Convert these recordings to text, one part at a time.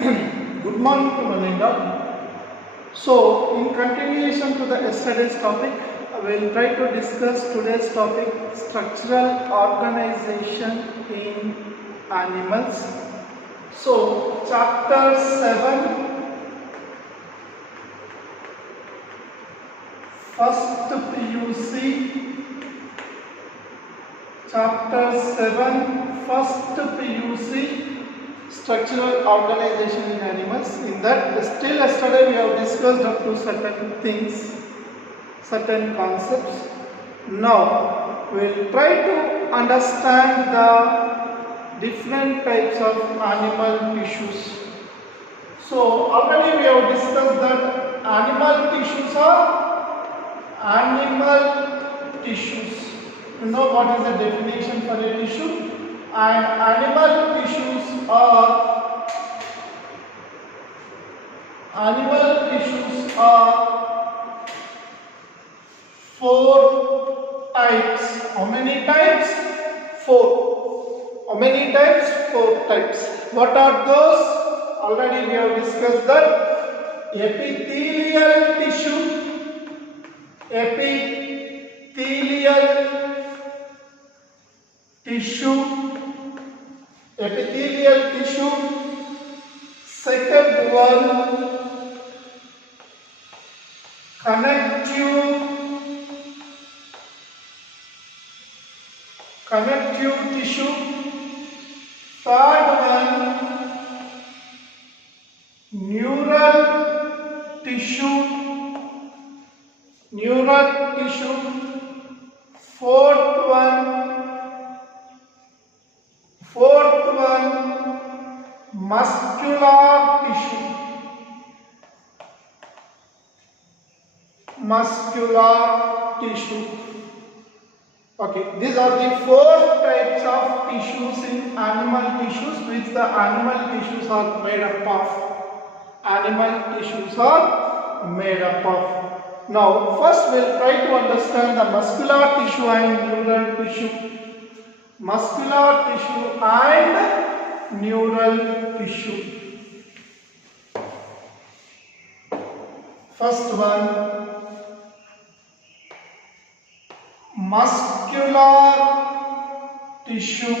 Good morning to one and all. So, in continuation to the yesterday's topic, I will try to discuss today's topic, structural organization in animals. So, chapter 7, first PUC, chapter 7, first PUC, structural organization in animals. In that, still yesterday we have discussed up to certain things, certain concepts. Now we will try to understand the different types of animal tissues. So already we have discussed that animal tissues are animal tissues. You know what is the definition for a tissue? And animal tissues are four types. How many types? Four. How many types? Four types. What are those? Already we have discussed that epithelial tissue, epithelial tissue. Second one, connective tissue. Third one, neural tissue. Fourth one, muscular tissue. Okay, these are the four types of tissues in animal tissues, which the animal tissues are made up of. Now, first we'll try to understand the muscular tissue and neural tissue. First one, muscular tissue.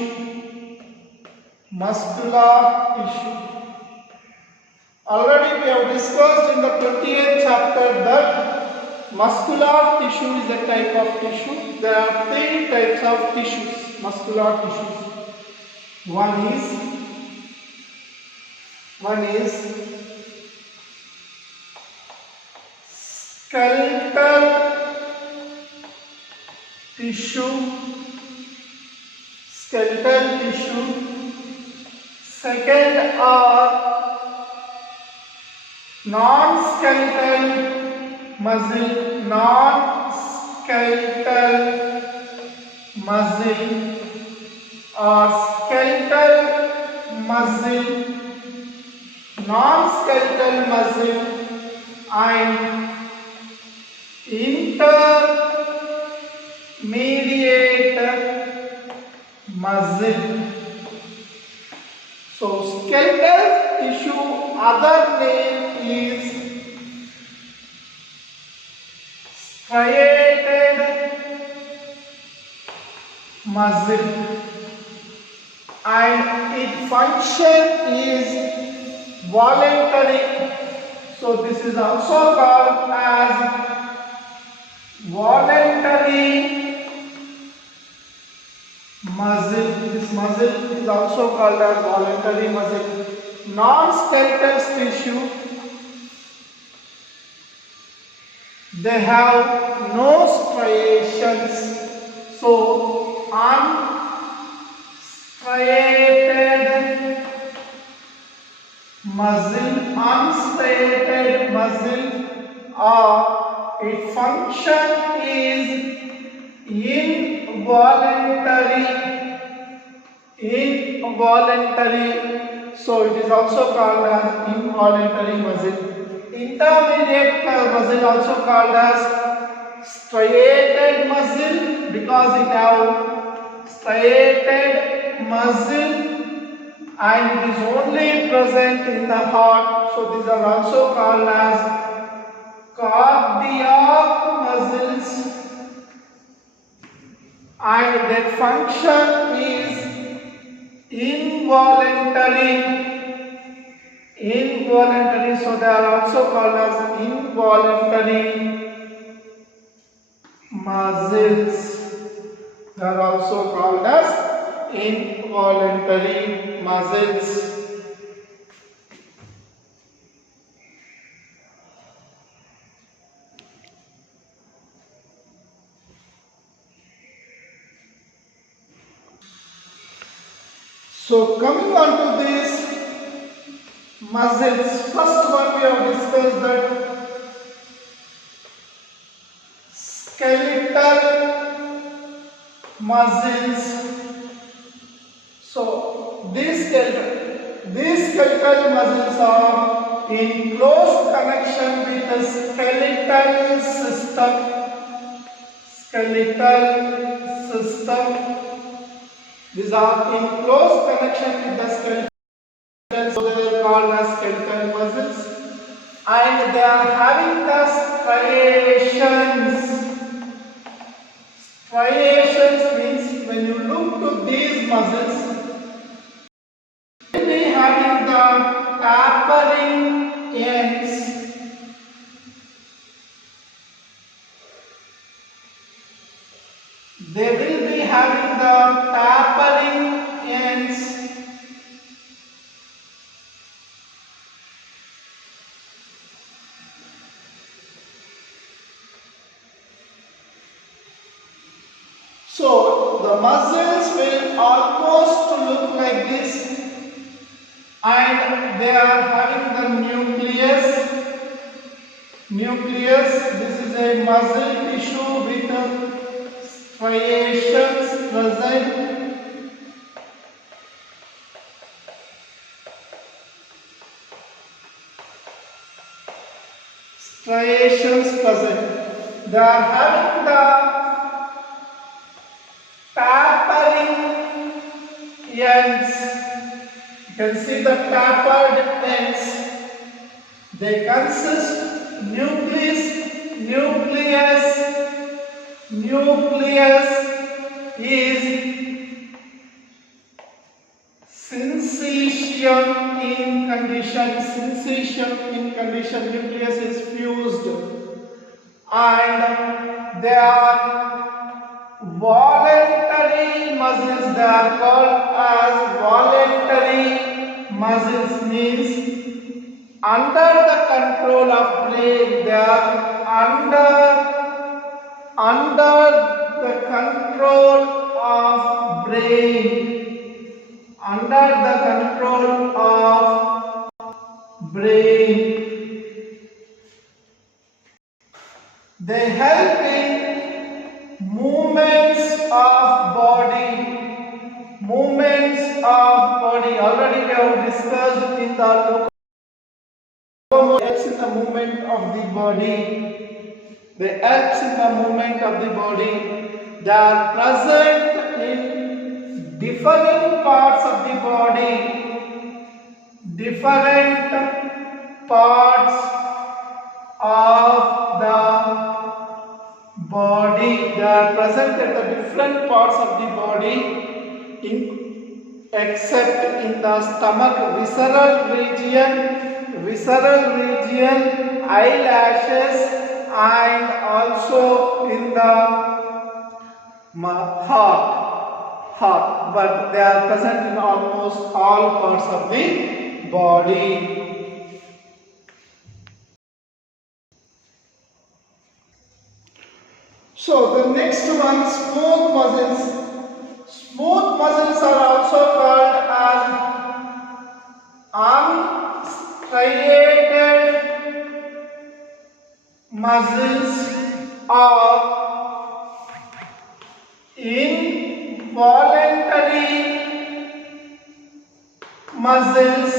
Already we have discussed in the 20th chapter that muscular tissue is a type of tissue. There are three types of tissues, muscular tissues. One is skeletal tissue. Second are non-skeletal muscle or skeletal muscle, non-skeletal muscle and intermediate muscle. So skeletal tissue, other name is striated muscle, and its function is voluntary. So this is also called as voluntary muscle. This muscle is also called as voluntary muscle. Non-skeletal tissue, they have no striations. So unstriated muscle its function is involuntary, so it is also called as involuntary muscle. Intermediate muscle also called as striated muscle because it have striated muscle and it is only present in the heart. So these are also called as cardiac muscles, and their function is involuntary, so they are also called as involuntary muscles. They are also called as involuntary muscles. So coming on to these muscles, first one we have discussed that skeletal muscles. So these skeletal muscles are in close connection with the skeletal system. These are in close connection with the skeletal, so they are called as skeletal muscles, and they are having the striations. Striations means when you look to these muscles, they will be having the tapering ends. They will be having the tapering ends. So the muscles will almost look like this, and they are having the nucleus. This is a muscle tissue with striations present. They are having the tapering ends. You can see the tapered ends. They consist nucleus is syncytium in condition. Nucleus is fused, and they are voluntary muscles. They are called as voluntary muscles, means under the control of brain. They are under the control of brain. They help in movements of body. Already we have discussed in the helps in the movement of the body. They are present in different parts of the body. They are present at the different parts of the body, except in the stomach, visceral region, eyelashes, and also in the heart. But they are present in almost all parts of the body. So the next one, smooth muscles. Smooth muscles are also called as unstriated muscles or involuntary muscles.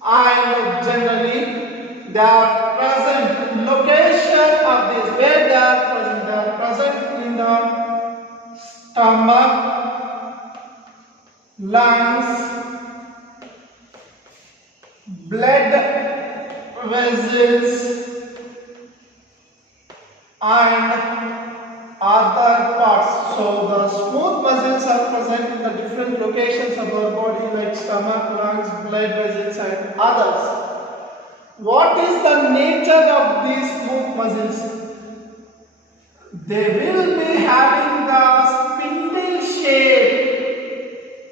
And generally they are present. Location of this, where they are present in the stomach. stomach, lungs, blood vessels and other parts. So the smooth muscles are present in the different locations of our body like stomach, lungs, blood vessels and others. What is the nature of these smooth muscles? They will be having the spindle shape.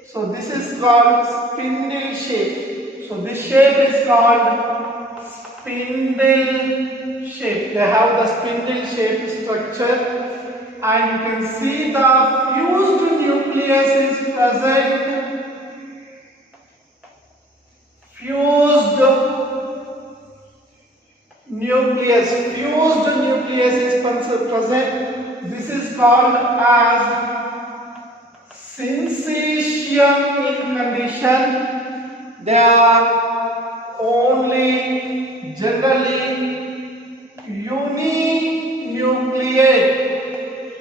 So this is called spindle shape. So this shape is called spindle shape. They have the spindle shape structure, and you can see the fused nucleus is present. Fused nucleus is present. This is called as syncytium in condition. They are only generally uninucleate.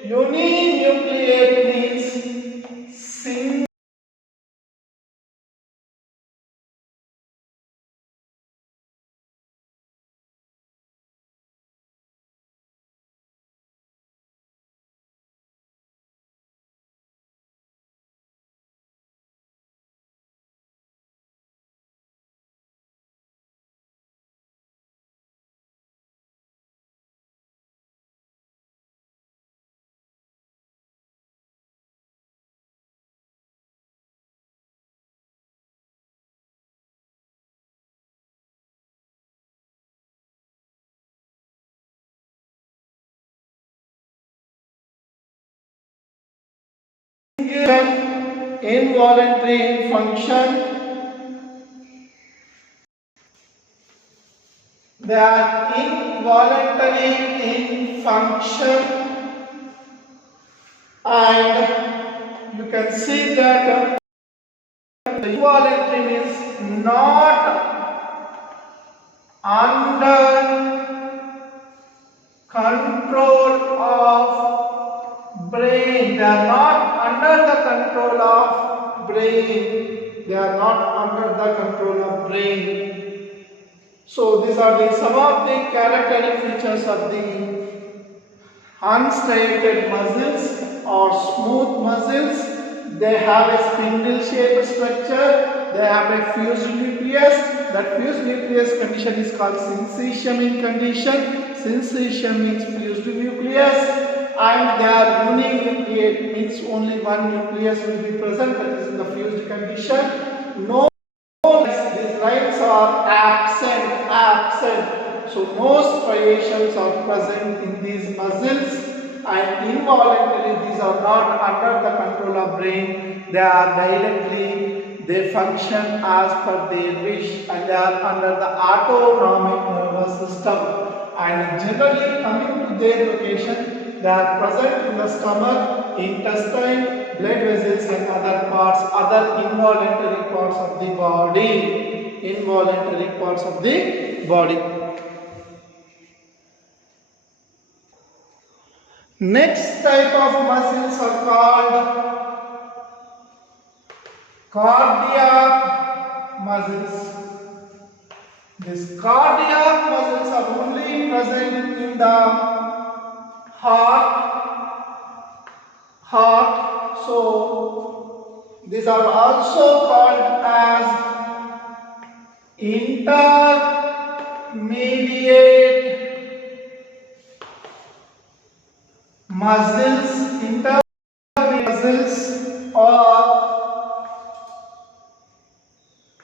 Uninucleate means single. Involuntary function. They are involuntary in function, and you can see that the involuntary means not under control of brain. They are not under the control of brain. They are not under the control of brain. So these are some of the characteristic features of the unstriated muscles or smooth muscles. They have a spindle shaped structure. They have a fused nucleus. That fused nucleus condition is called syncytium in condition. Syncytium means fused nucleus. And they are uninucleate, means only one nucleus will be present, that is in the fused condition. No, these lines are absent. So no striations are present in these muscles, and involuntarily these are not under the control of brain. They are they function as per their wish, and they are under the autonomic nervous system. And generally coming to their location, they are present in the stomach, intestine, blood vessels and other parts, other involuntary parts of the body. Involuntary parts of the body. Next type of muscles are called cardiac muscles. These cardiac muscles are only present in the heart. So these are also called as intermediate muscles. Intermediate muscles are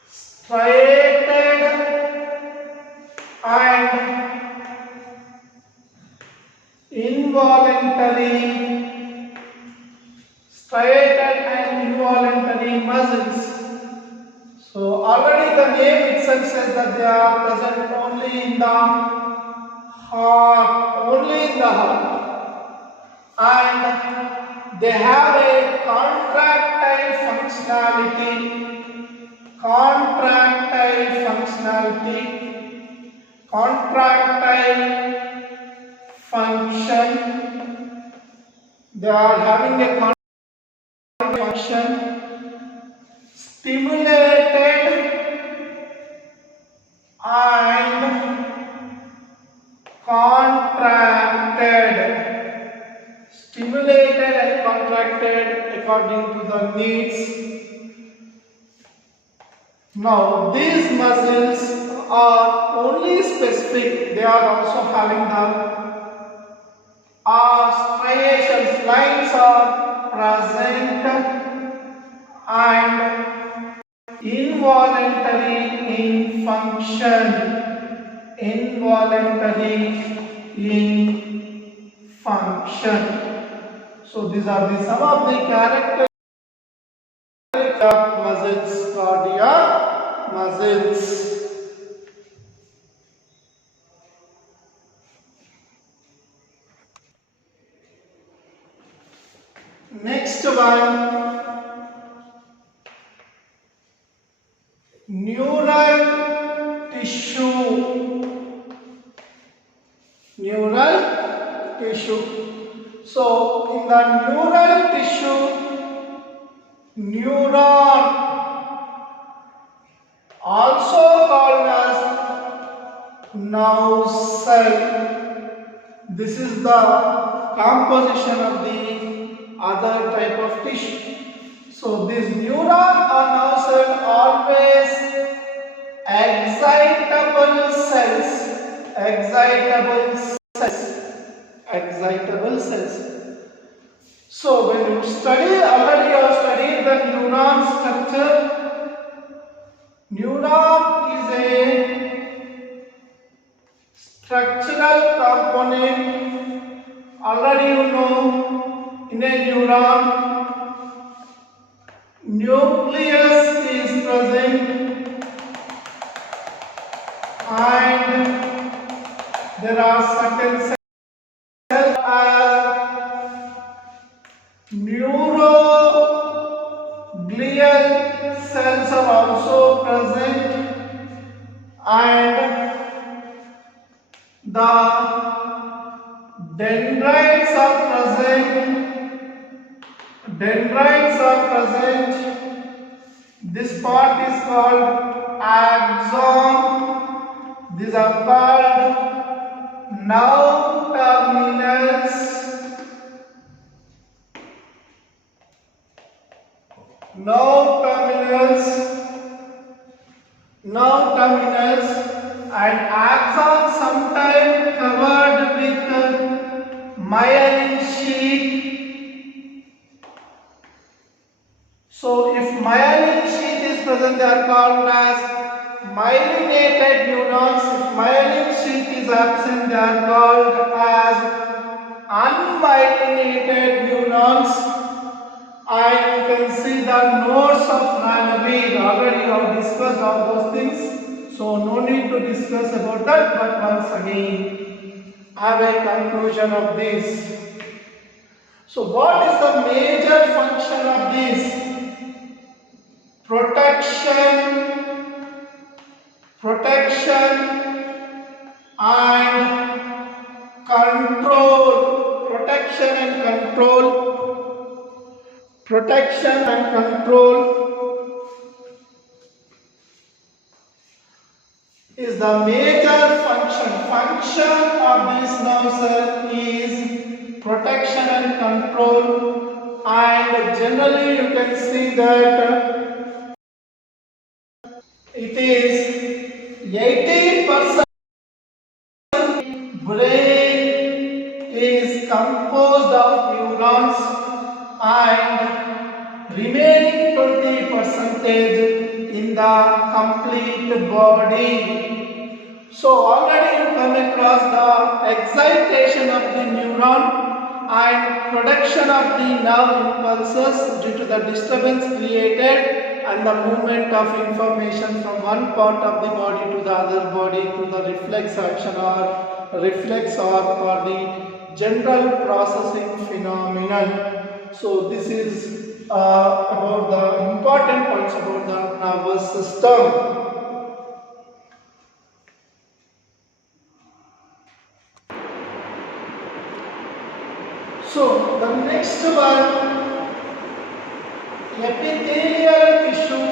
striated and involuntary muscles. So already the name itself says that they are present only in the heart, and they have a contractile function. They are having a function stimulated and contracted. Stimulated and contracted according to the needs. Now these muscles are only specific, they are also having the striations, lines are present and involuntary in function. Involuntary in function. So these are the some of the characteristics of muscles, cardiac muscles. Next one, neural tissue. Neural tissue. So in the neural tissue, neuron, also called as nerve cell. This is the composition of the other type of tissue. So this neuron or nerve cell always excitable cells. Excitable cells. So when you study, already you have studied the neuron structure. Neuron is a structural component. Already you know, in a neuron, nucleus is present and there are certain cells as neuroglial cells are also present and the dendrites are present. This part is called axon. These are called nerve terminals. Nerve terminals and axon sometimes covered with myelin sheath. So if myelin sheath is present, they are called as myelinated neurons. If myelin sheath is absent, they are called as unmyelinated neurons. And you can see the nodes of Ranabir. Already you have discussed all those things, so no need to discuss about that. But once again, have a conclusion of this. So what is the major function of this? Protection and control. Protection and control is the major function. Function of this nerve cell is protection and control, and generally you can see that it is 80% brain is composed of neurons and remaining 20% in the complete body. So already you come across the excitation of the neuron and production of the nerve impulses due to the disturbance created and the movement of information from one part of the body to the other body through the reflex action or for the general processing phenomenon. So this is about the important points about the nervous system. So the next one, epithelial tissue,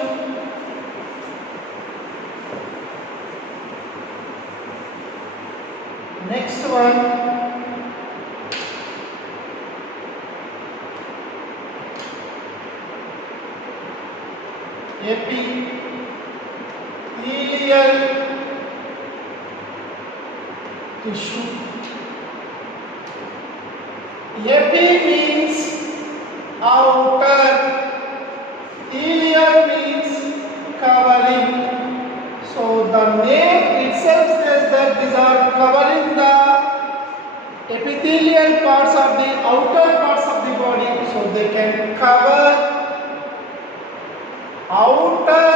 next one epithelial tissue. Epi means outer, thelial means covering. So the name itself says that these are covering the epithelial parts of the outer parts of the body. So they can cover outer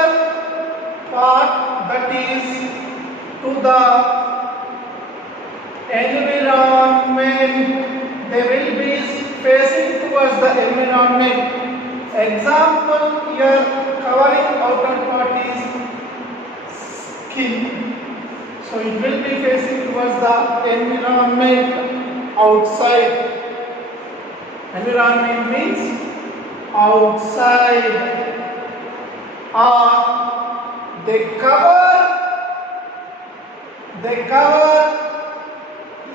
part, that is to the environment. They will be facing towards the environment. Example here, covering outer part is skin. So it will be facing towards the environment outside. Environment means outside. Or they cover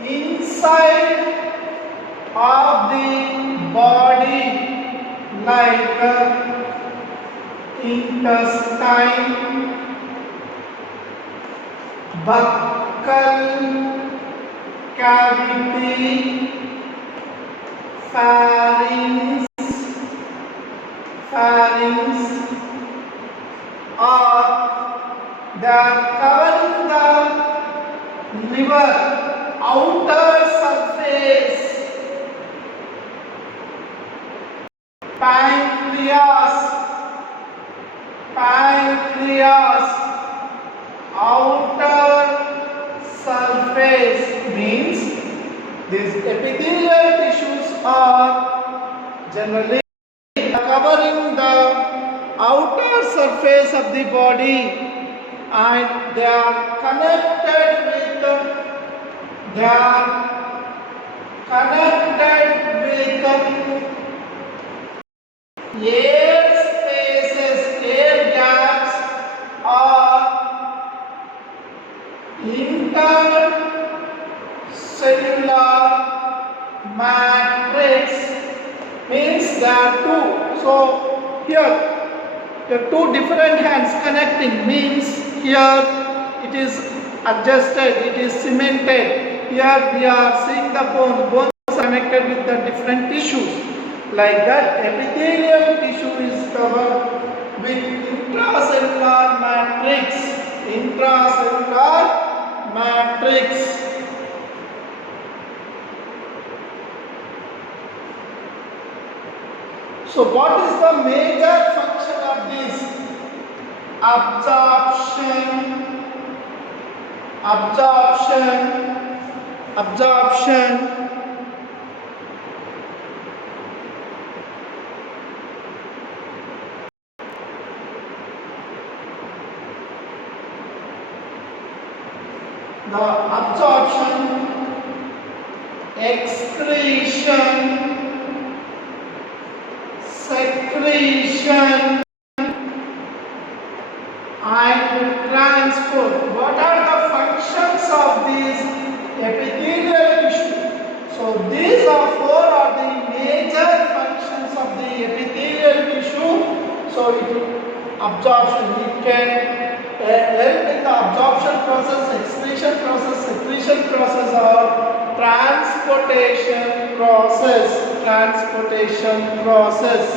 inside of the body, like intestine, buccal cavity, pharynx, or they are covering the liver outer surface, pancreas, outer surface means these epithelial tissues are generally covering the outer surface of the body, and they are connected with air spaces, air gaps, or intercellular matrix. Means there are two. So here the two different hands connecting, means here it is adjusted, it is cemented. Here we are seeing the bones connected with the different tissues. Like that, epithelial tissue is covered with intracellular matrix. So what is the major function of this? Absorption. The absorption, excretion, secretion, and transport. What are the functions of these epithelial tissue? So these are four are the major functions of the epithelial tissue. So absorption, it can help in the absorption process, excretion process, secretion process, or transportation process.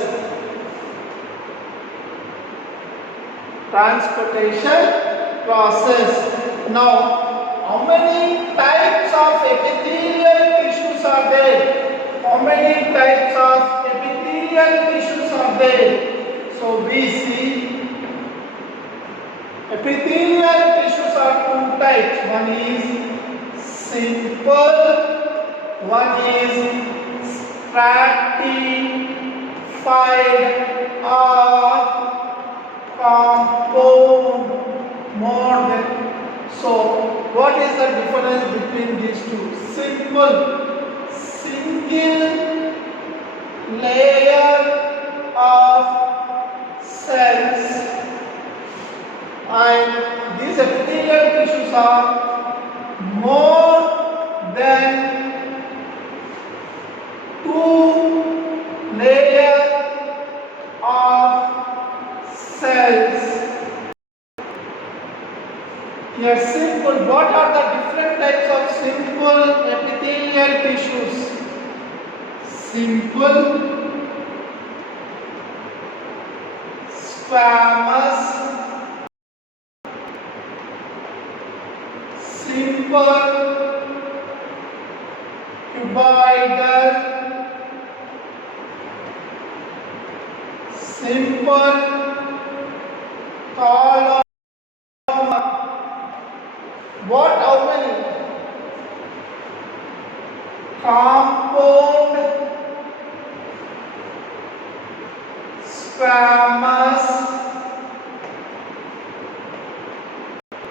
Now, how many types of epithelial tissues are there? So we see epithelial tissues are two types. One is simple, one is stratified or compound model. So what is the difference between these two? Simple, single layer of and these epithelial tissues are more than two layers of cells. Here simple, what are the different types of simple epithelial tissues? Simple, squamous, simple, cuboidal, simple, columnar. What, how many? Compound, squamous,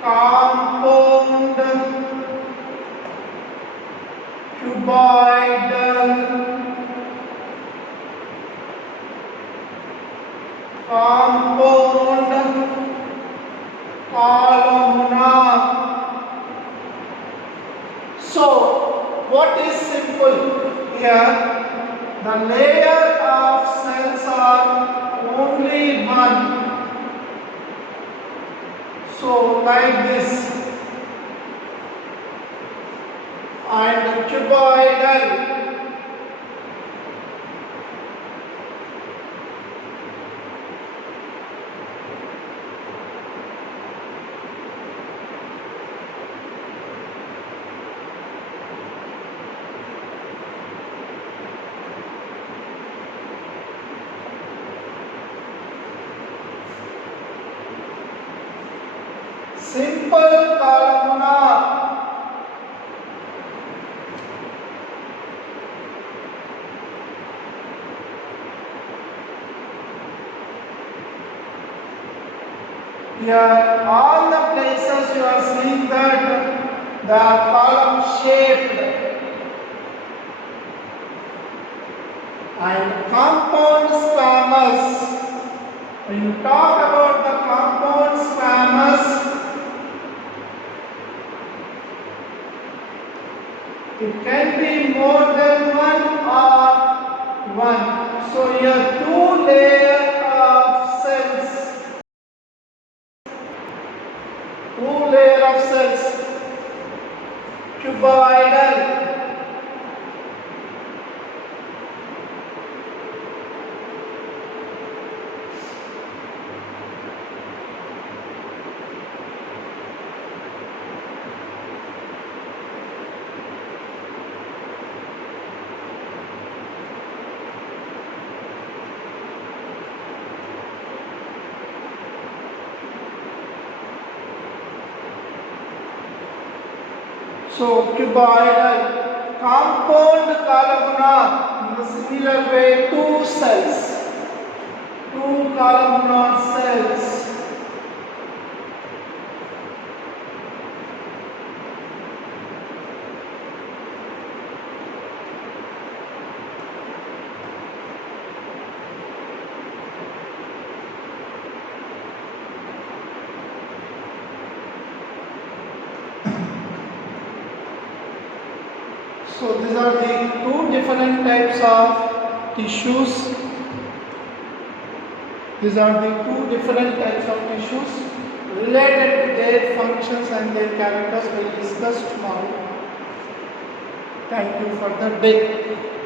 compound, cuboidal, compound, columnar. So, what is simple? Here, the layer of cells are only one. So, like this. And cuboidal. Simple columnar. Here, all the places you are seeing that they are column shaped. And compound squamous. When you talk about the compound squamous, it can be more than one or one. So here two layers of cells. Two layers of cells. Cuboidal. So cuboidal, compound columnar, in the similar way two cells, two columnar cells. So these are the two different types of tissues. These are the two different types of tissues. Related to their functions and their characters will discuss tomorrow. Thank you for the day.